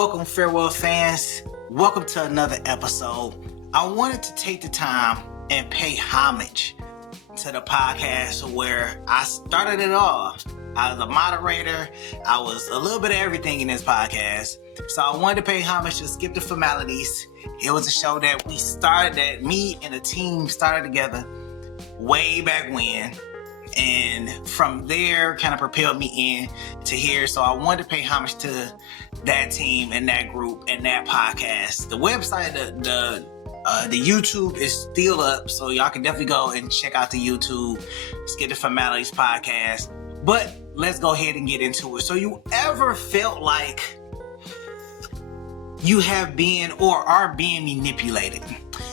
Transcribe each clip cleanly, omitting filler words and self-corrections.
Welcome, Farewell fans. Welcome to another episode. I wanted to take the time and pay homage to the podcast where I started it all. I was a moderator. I was a little bit of everything in this podcast. So I wanted to pay homage to Skip the Formalities. It was a show that me and the team started together way back when. And from there kind of propelled me in to here. So I wanted to pay homage to that team and that group and that podcast. The website, the YouTube is still up, so y'all can definitely go and check out the YouTube Skip the Formalities podcast. But let's go ahead and get into it. So you ever felt like you have been or are being manipulated?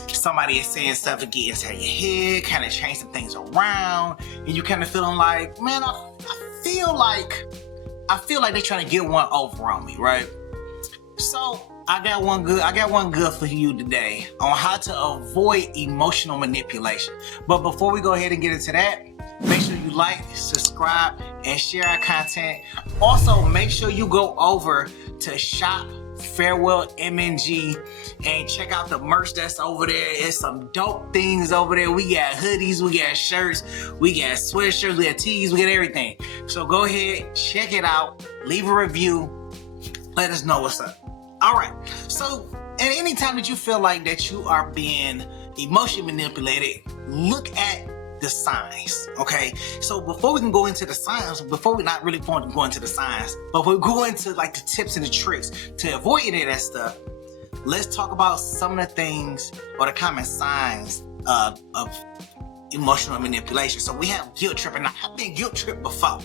Somebody is saying stuff to get inside your head, kind of change some things around, and you kind of feeling like, man, I feel like they're trying to get one over on me, right? So I got one good for you today on how to avoid emotional manipulation. But before we go ahead and get into that, make sure you like, subscribe, and share our content. Also, make sure you go over to Shop Farewell MNG and check out the merch that's over there. It's some dope things over there. We got hoodies, we got shirts, we got sweatshirts, we got tees, we got everything. So go ahead, check it out, leave a review, let us know what's up. All right, so at any time that you feel like that you are being emotionally manipulated, look at the signs, okay? So before we can go into the signs, before we not really want to go into the signs, but we're going to like the tips and the tricks to avoid any of that stuff, let's talk about some of the things or the common signs of emotional manipulation. So we have guilt tripping. Now, I've been guilt tripped before.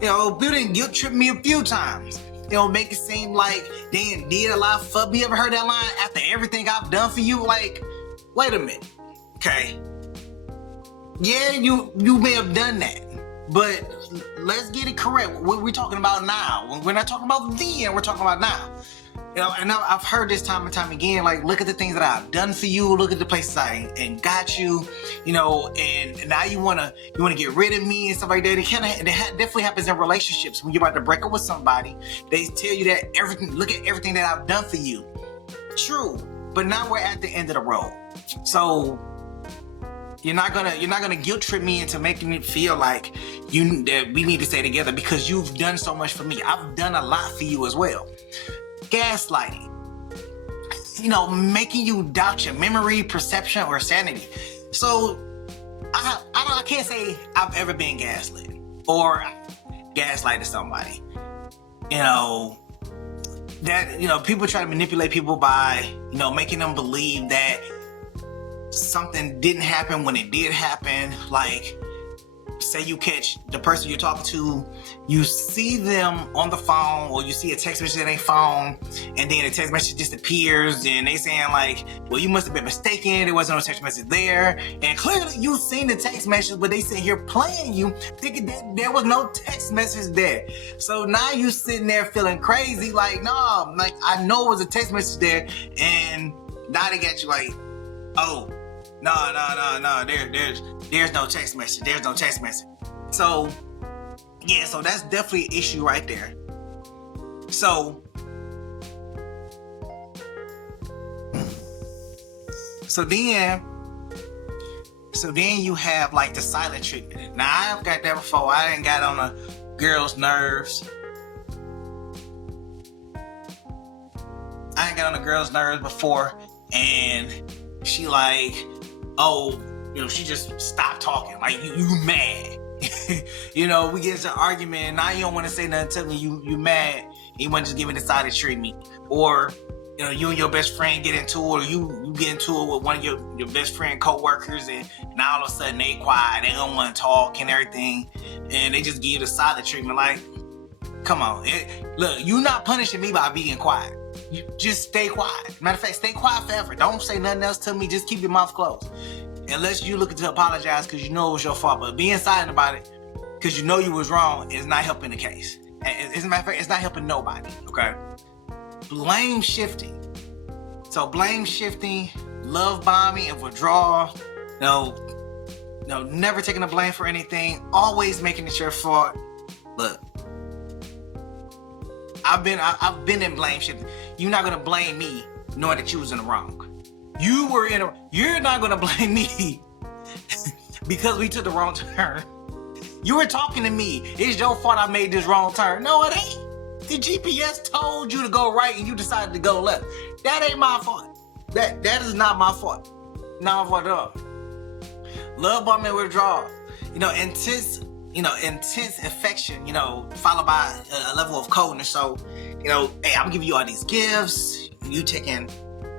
You know, Bill done guilt tripped me a few times. You know, make it seem like they did a lot for me. You ever heard that line? After everything I've done for you? Like, wait a minute. Okay. Yeah, you may have done that, but let's get it correct. What we're talking about now, we're not talking about then, we're talking about now. You know, and I've heard this time and time again, like, look at the things that I've done for you, look at the places I and got you, you know, and now you wanna get rid of me and stuff like that. It definitely happens in relationships. When you're about to break up with somebody, they tell you that look at everything that I've done for you. True, but now we're at the end of the road. So You're not gonna guilt trip me into making it feel like that we need to stay together because you've done so much for me. I've done a lot for you as well. Gaslighting, you know, making you doubt your memory, perception, or sanity. So I can't say I've ever been gaslit or gaslighted somebody. You know, that, you know, people try to manipulate people by, you know, making them believe that something didn't happen when it did happen. Like, say you catch the person you're talking to, you see them on the phone, or you see a text message on their phone, and then the text message disappears, and they saying like, well, you must have been mistaken, there wasn't no text message there, and clearly you seen the text message, but they sitting here playing you, thinking that there was no text message there. So now you sitting there feeling crazy, like, nah, like, I know it was a text message there, and now they got you like, oh, no, there's no text message. There's no text message. So, yeah, so that's definitely an issue right there. So then you have like the silent treatment. Now, I've got that before. I ain't got on a girl's nerves. Before, and she like, oh, you know, she just stopped talking. Like, you mad. You know, we get into an argument, and now you don't want to say nothing to me. You mad. You want to just give me the side to treat me. Or, you know, you and your best friend get into it, or you get into it with one of your best friend co-workers, and now all of a sudden they quiet, they don't want to talk and everything, and they just give you the silent treatment. Like, come on. Look, you're not punishing me by being quiet. You just stay quiet. Matter of fact, stay quiet forever. Don't say nothing else to me. Just keep your mouth closed. Unless you looking to apologize because you know it was your fault. But being silent about it because you know you was wrong is not helping the case. As a matter of fact, it's not helping nobody, okay? Blame shifting. So blame shifting, love bombing, and withdrawal. No, never taking the blame for anything. Always making it your fault. Look, I've been in blame shifting. You're not gonna blame me knowing that you was in the wrong. You're not gonna blame me because we took the wrong turn. You were talking to me. It's your fault I made this wrong turn. No, it ain't. The GPS told you to go right and you decided to go left. That ain't my fault. That is not my fault. Not my fault at all. Love bombing and withdrawal. Intense affection, followed by a level of coldness. So, hey, I'm giving you all these gifts, you taking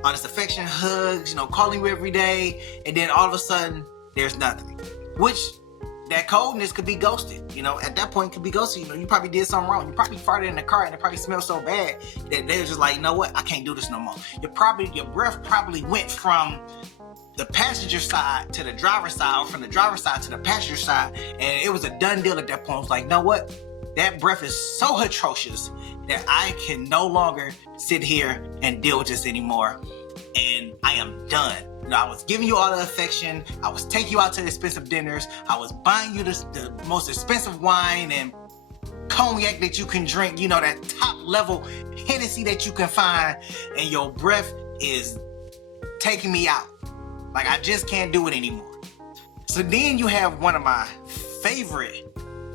all this affection, hugs, calling you every day, and then all of a sudden, there's nothing. Which, that coldness could be ghosted. At that point, it could be ghosted. You probably did something wrong. You probably farted in the car and it probably smelled so bad that they were just like, you know what? I can't do this no more. Your breath probably went from the passenger side to the driver's side, or from the driver's side to the passenger side, and it was a done deal at that point. It was like, you know what? That breath is so atrocious that I can no longer sit here and deal with this anymore, and I am done. I was giving you all the affection. I was taking you out to expensive dinners. I was buying you the most expensive wine and cognac that you can drink, that top level Hennessy that you can find, and your breath is taking me out. Like, I just can't do it anymore. So then you have one of my favorite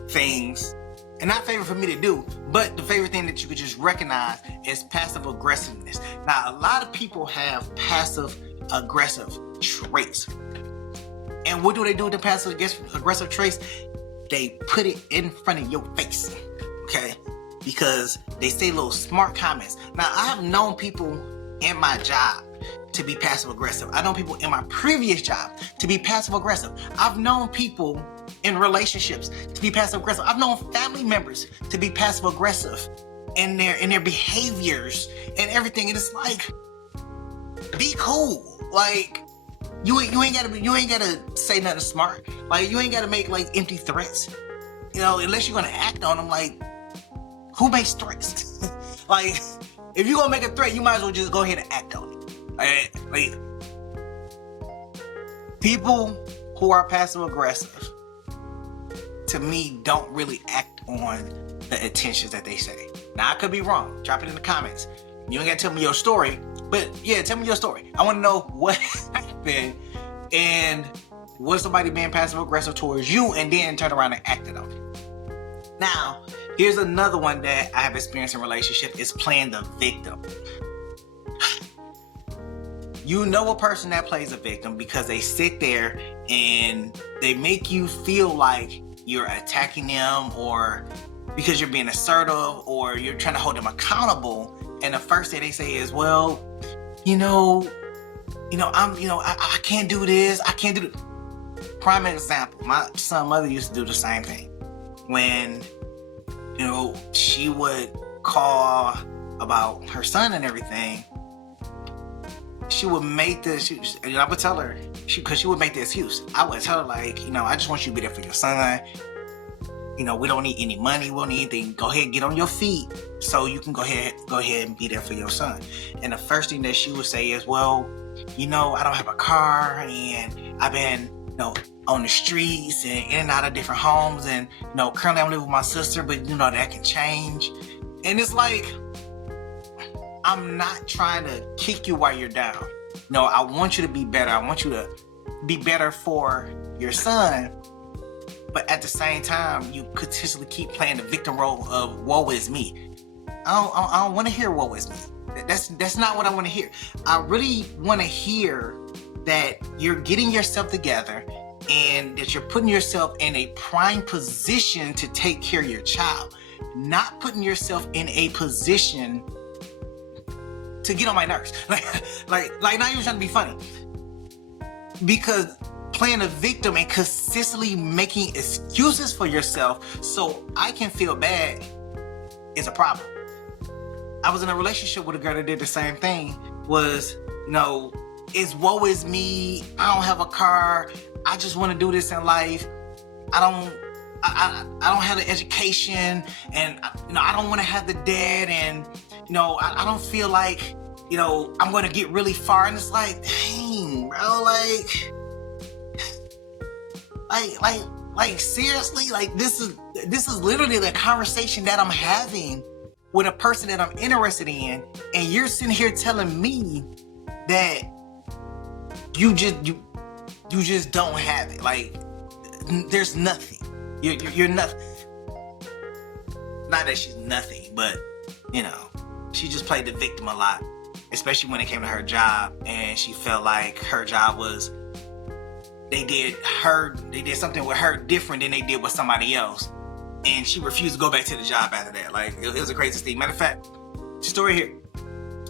things, and not favorite for me to do, but the favorite thing that you could just recognize is passive aggressiveness. Now, a lot of people have passive aggressive traits. And what do they do with the passive aggressive traits? They put it in front of your face, okay? Because they say little smart comments. Now, I have known people in my job to be passive aggressive. I know people in my previous job to be passive aggressive. I've known people in relationships to be passive aggressive. I've known family members to be passive aggressive in their behaviors and everything. And it's like, be cool. Like, you ain't gotta say nothing smart. Like, you ain't gotta make like empty threats. Unless you're gonna act on them. Like, who makes threats? Like, if you're gonna make a threat, you might as well just go ahead and act on it. Like, people who are passive aggressive, to me, don't really act on the intentions that they say. Now, I could be wrong. Drop it in the comments. You ain't gotta tell me your story, but yeah, tell me your story. I want to know what happened and was somebody being passive aggressive towards you, and then turn around and acted on it. Now, here's another one that I have experienced in relationship, is playing the victim. You know a person that plays a victim because they sit there and they make you feel like you're attacking them, or because you're being assertive, or you're trying to hold them accountable. And the first thing they say is, well, I can't do this. I can't do it. Prime example, my son's mother used to do the same thing. When, she would call about her son and everything, she would make I would tell her, because she would make the excuse. I would tell her, like, I just want you to be there for your son. We don't need any money. We don't need anything. Go ahead and get on your feet so you can go ahead and be there for your son. And the first thing that she would say is, well, I don't have a car, and I've been, on the streets and in and out of different homes, and, currently I'm living with my sister, but, that can change. And it's like, I'm not trying to kick you while you're down. I want you to be better. I want you to be better for your son. But at the same time, you potentially keep playing the victim role of woe is me. I don't want to hear woe is me. That's not what I want to hear. I really want to hear that you're getting yourself together and that you're putting yourself in a prime position to take care of your child, not putting yourself in a position to get on my nerves. Like not even trying to be funny. Because playing a victim and consistently making excuses for yourself so I can feel bad is a problem. I was in a relationship with a girl that did the same thing. Was, it's woe is me. I don't have a car. I just want to do this in life. I don't have the education, and I don't want to have the debt, and I don't feel like I'm going to get really far. And it's like, dang, bro, like seriously, like this is literally the conversation that I'm having with a person that I'm interested in, and you're sitting here telling me that you just don't have it. Like, there's nothing. You're nothing. Not that she's nothing, but she just played the victim a lot, especially when it came to her job, and she felt like her job was, they did something with her different than they did with somebody else, and she refused to go back to the job after that. Like, it was a crazy thing. Matter of fact,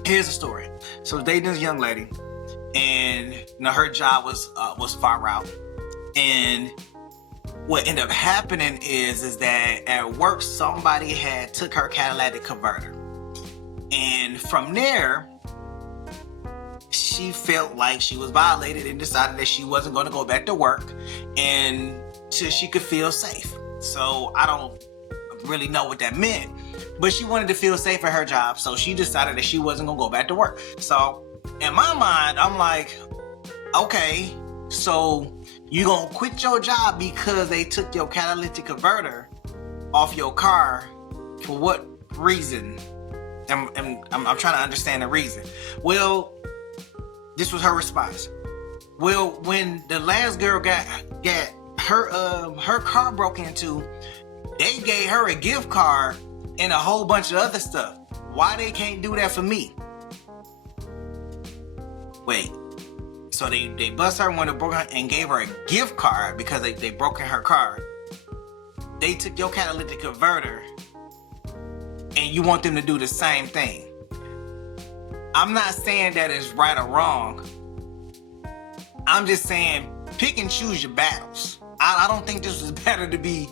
here's a story. So I was dating this young lady, and her job was far out, and what ended up happening is that at work somebody had took her catalytic converter, and from there she felt like she was violated and decided that she wasn't going to go back to work until she could feel safe. So I don't really know what that meant, but she wanted to feel safe at her job, so she decided that she wasn't going to go back to work. So in my mind, I'm like, okay, so you gonna quit your job because they took your catalytic converter off your car? For what reason? I'm trying to understand the reason. Well, this was her response. Well, when the last girl got her car broke into, they gave her a gift card and a whole bunch of other stuff. Why they can't do that for me? Wait. So they bust her when they broke her and gave her a gift card because they broke in her car. They took your catalytic converter and you want them to do the same thing. I'm not saying that it's right or wrong. I'm just saying pick and choose your battles. I don't think this was better to be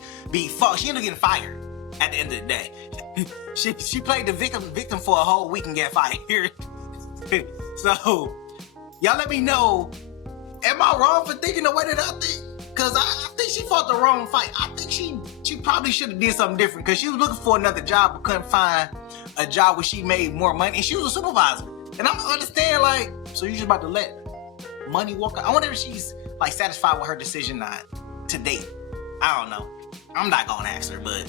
fucked. She ended up getting fired at the end of the day. she played the victim for a whole week and got fired. So y'all let me know, am I wrong for thinking the way that I think? Because I think she fought the wrong fight. I think she probably should have did something different, because she was looking for another job but couldn't find a job where she made more money, and she was a supervisor. And I'm understand, like, so you just about to let money walk out? I wonder if she's like satisfied with her decision not to date. I don't know. I'm not gonna ask her, but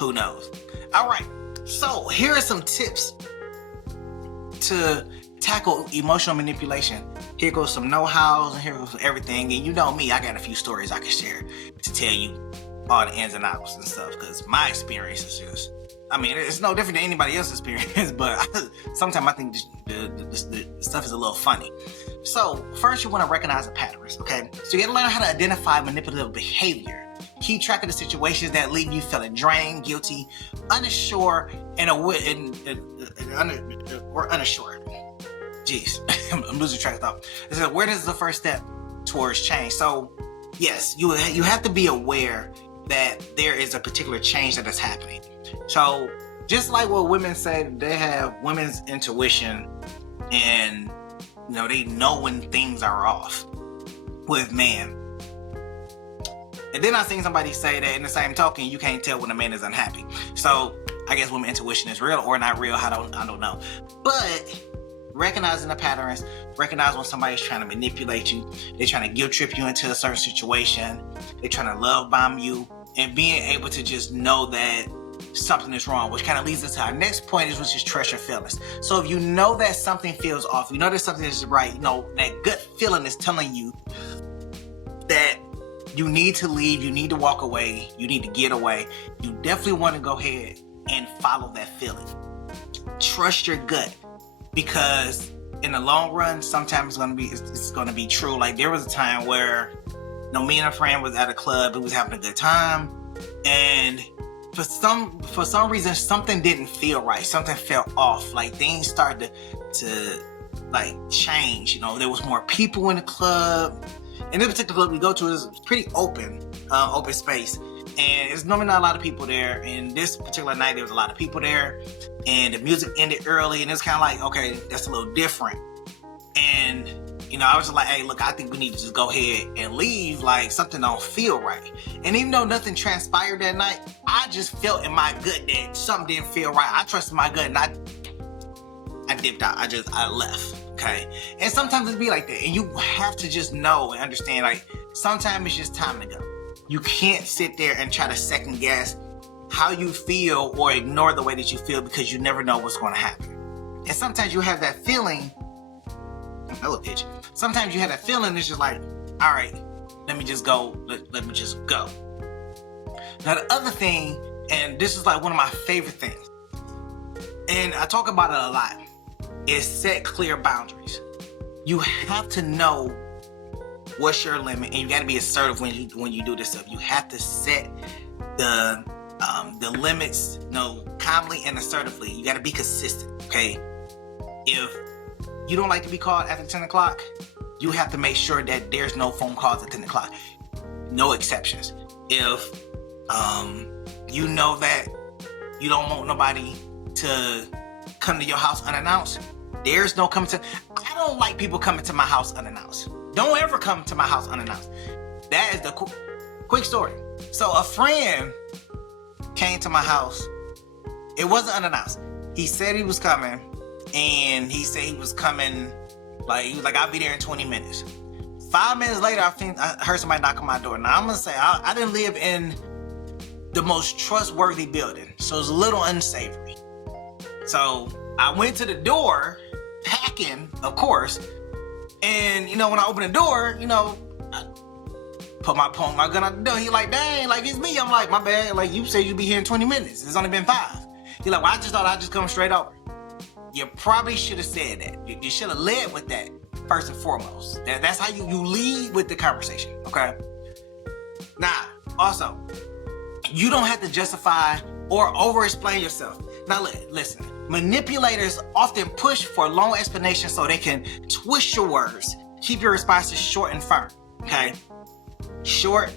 who knows? All right, so here are some tips to tackle emotional manipulation. Here goes some know-hows and here goes everything. And you know me, I got a few stories I can share to tell you all the ins and outs and stuff, because my experience is just, it's no different than anybody else's experience, but sometimes I think the stuff is a little funny. So first, you want to recognize the patterns, okay? So you got to learn how to identify manipulative behavior. Keep track of the situations that leave you feeling drained, guilty, unsure, or unassured. Jeez, I'm losing track of thought. So where does the first step towards change? So yes, you have to be aware that there is a particular change that is happening. So just like what women say, they have women's intuition, and they know when things are off with man. And then I seen somebody say that in the same token, you can't tell when a man is unhappy. So I guess women's intuition is real or not real. I don't know. But recognizing the patterns, recognize when somebody's trying to manipulate you, they're trying to guilt trip you into a certain situation, they're trying to love bomb you, and being able to just know that something is wrong, which kind of leads us to our next point, which is trust your feelings. So if you know that something feels off, you know that something is right, that gut feeling is telling you that you need to leave, you need to walk away, you need to get away, you definitely want to go ahead and follow that feeling. Trust your gut, because in the long run, sometimes it's going to be true. Like, there was a time where me and a friend was at a club, we was having a good time, and for some reason something didn't feel right, something felt off. Like, things started to like change. There was more people in the club, and this particular club we go to is pretty open space, and there's normally not a lot of people there. And this particular night there was a lot of people there, and the music ended early, and it's kind of like, okay, that's a little different. And I was just like, hey, look, I think we need to just go ahead and leave. Like, something don't feel right. And even though nothing transpired that night, I just felt in my gut that something didn't feel right. I trusted my gut, and I dipped out. I left. Okay. And sometimes it be like that. And you have to just know and understand, like, sometimes it's just time to go. You can't sit there and try to second guess how you feel or ignore the way that you feel because you never know what's going to happen. And sometimes you have that feeling, hello bitch. Sometimes you have that feeling, it's just like, all right, let me just go. Let me just go. Now the other thing, and this is like one of my favorite things, and I talk about it a lot, is set clear boundaries. You have to know what's your limit, and you got to be assertive when you do this stuff. You have to set the limits, calmly and assertively. You got to be consistent, okay? If you don't like to be called after 10 o'clock, you have to make sure that there's no phone calls at 10 o'clock. No exceptions. If you know that you don't want nobody to come to your house unannounced, there's no coming to. I don't like people coming to my house unannounced. Don't ever come to my house unannounced. That is the quick story. So a friend came to my house. It wasn't unannounced. He said he was coming, and he said he was coming, he was like, I'll be there in 20 minutes. 5 minutes later, I heard somebody knock on my door. Now I'm gonna say, I didn't live in the most trustworthy building, so it's a little unsavory. So I went to the door, packing, of course, and when I opened the door, I put my gun out the door. He like, dang, it's me. I'm like, my bad. You said you'd be here in 20 minutes. It's only been 5. He like, well, I just thought I'd just come straight over. You probably should have said that. You should have led with that first and foremost. That's how you lead with the conversation, okay? Now, also, you don't have to justify or over-explain yourself. Now, listen. Manipulators often push for long explanations so they can twist your words. Keep your responses short and firm, okay? Short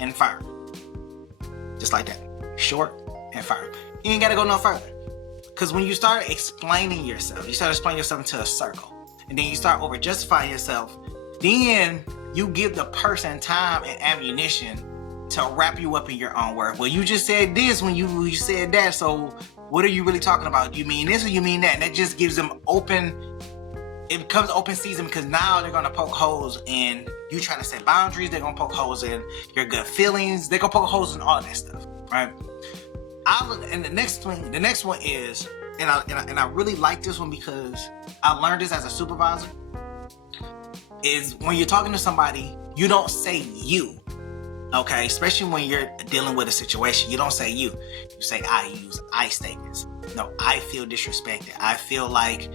and firm. Just like that. Short and firm. You ain't got to go no further. Because when you start explaining yourself, you start explaining yourself into a circle, and then you start over justifying yourself, then you give the person time and ammunition to wrap you up in your own word. Well, you just said this when you said that, so what are you really talking about? Do you mean this or you mean that? And that just gives them it becomes open season, because now they're going to poke holes in you trying to set boundaries. They're going to poke holes in your good feelings. They're going to poke holes in all that stuff, right? And the next one is, and I really like this one because I learned this as a supervisor, is when you're talking to somebody, you don't say you, okay? Especially when you're dealing with a situation, you don't say you. You say I. You use I statements. No, I feel disrespected. I feel like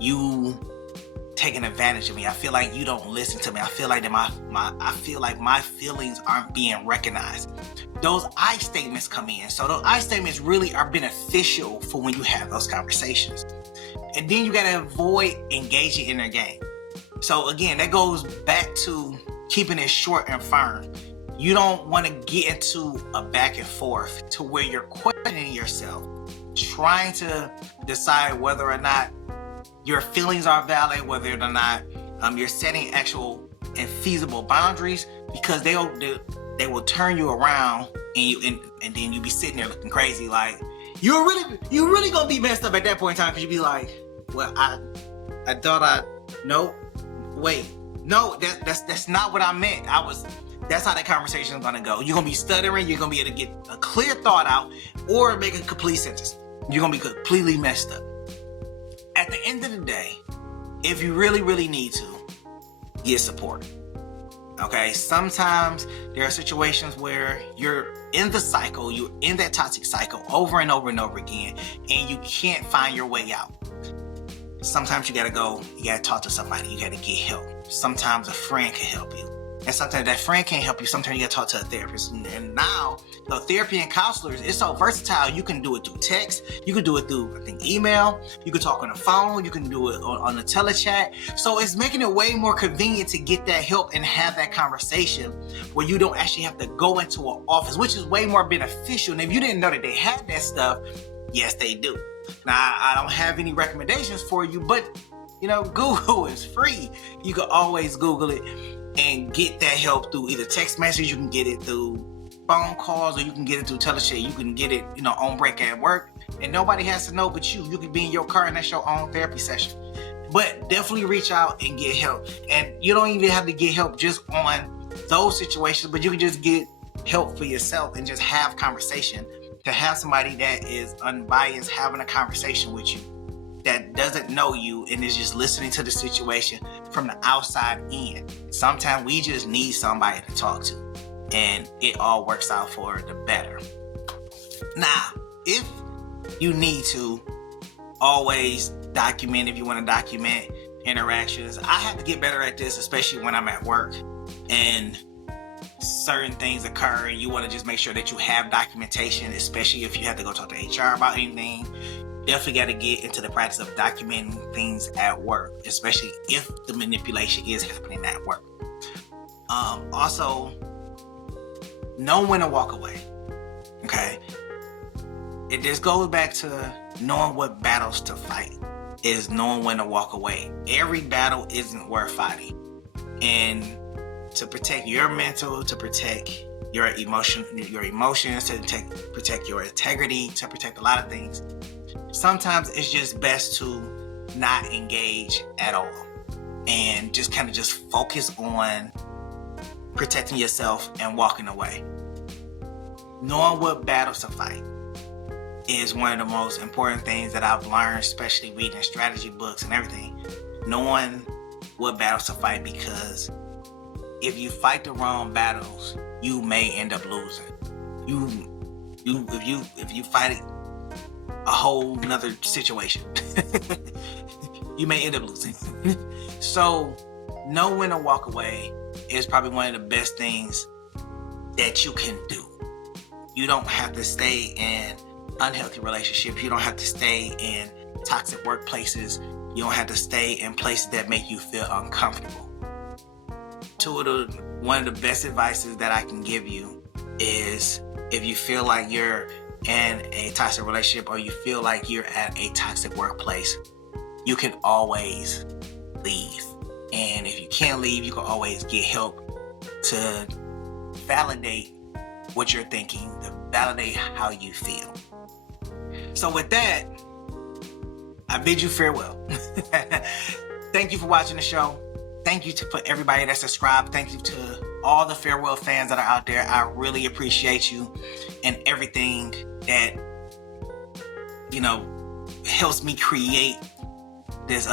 you taking advantage of me. I feel like you don't listen to me. I feel like that my feelings aren't being recognized. Those I statements come in. So those I statements really are beneficial for when you have those conversations. And then you gotta avoid engaging in their game. So again, that goes back to keeping it short and firm. You don't want to get into a back and forth to where you're questioning yourself, trying to decide whether or not your feelings are valid, whether or not you're setting actual and feasible boundaries, because they will turn you around and then you be sitting there looking crazy, like you're really gonna be messed up at that point in time, because you be like, well, I thought no, wait, no, that's not what I meant. That's how that conversation is gonna go. You're gonna be stuttering. You're gonna be able to get a clear thought out or make a complete sentence. You're gonna be completely messed up. At the end of the day, if you really, really need to, get support. Okay? Sometimes there are situations where you're in the cycle, you're in that toxic cycle over and over and over again, and you can't find your way out. Sometimes you gotta talk to somebody, you gotta get help. Sometimes a friend can help you. And sometimes that friend can't help you. Sometimes you gotta talk to a therapist. And now, the therapy and counselors, it's so versatile. You can do it through text. You can do it through, email. You can talk on the phone. You can do it on the telechat. So it's making it way more convenient to get that help and have that conversation where you don't actually have to go into an office, which is way more beneficial. And if you didn't know that they had that stuff, yes, they do. Now, I don't have any recommendations for you, but, Google is free. You can always Google it and get that help through either text message, you can get it through phone calls, or you can get it through telechat. You can get it, on break at work, and nobody has to know but you. You can be in your car and that's your own therapy session. But definitely reach out and get help. And you don't even have to get help just on those situations, but you can just get help for yourself and just have conversation to have somebody that is unbiased having a conversation with you, that doesn't know you and is just listening to the situation from the outside in. Sometimes we just need somebody to talk to, and it all works out for the better. Now, if you need to always document, if you want to document interactions, I have to get better at this, especially when I'm at work and certain things occur and you want to just make sure that you have documentation, especially if you have to go talk to HR about anything. Definitely got to get into the practice of documenting things at work, especially if the manipulation is happening at work. Also, know when to walk away. Okay, this goes back to knowing what battles to fight, is knowing when to walk away. Every battle isn't worth fighting, and to protect your mental, to protect your emotions, to protect your integrity, to protect a lot of things, sometimes it's just best to not engage at all and just kind of just focus on protecting yourself and walking away. Knowing what battles to fight is one of the most important things that I've learned, especially reading strategy books and everything. Knowing what battles to fight, because if you fight the wrong battles, you may end up losing. If you fight a whole nother situation, you may end up losing. So know when to walk away is probably one of the best things that you can do. You don't have to stay in unhealthy relationships. You don't have to stay in toxic workplaces. You don't have to stay in places that make you feel uncomfortable. One of the best advices that I can give you is, if you feel like you're in a toxic relationship or you feel like you're at a toxic workplace, you can always leave. And if you can't leave, you can always get help to validate what you're thinking, to validate how you feel. So with that, I bid you farewell. Thank you for watching the show. Thank you for everybody that subscribed. Thank you to all the Farewell fans that are out there. I really appreciate you and everything that, helps me create this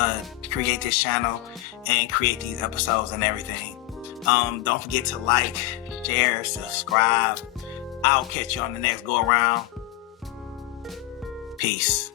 channel and create these episodes and everything. Don't forget to like, share, subscribe. I'll catch you on the next go around. Peace.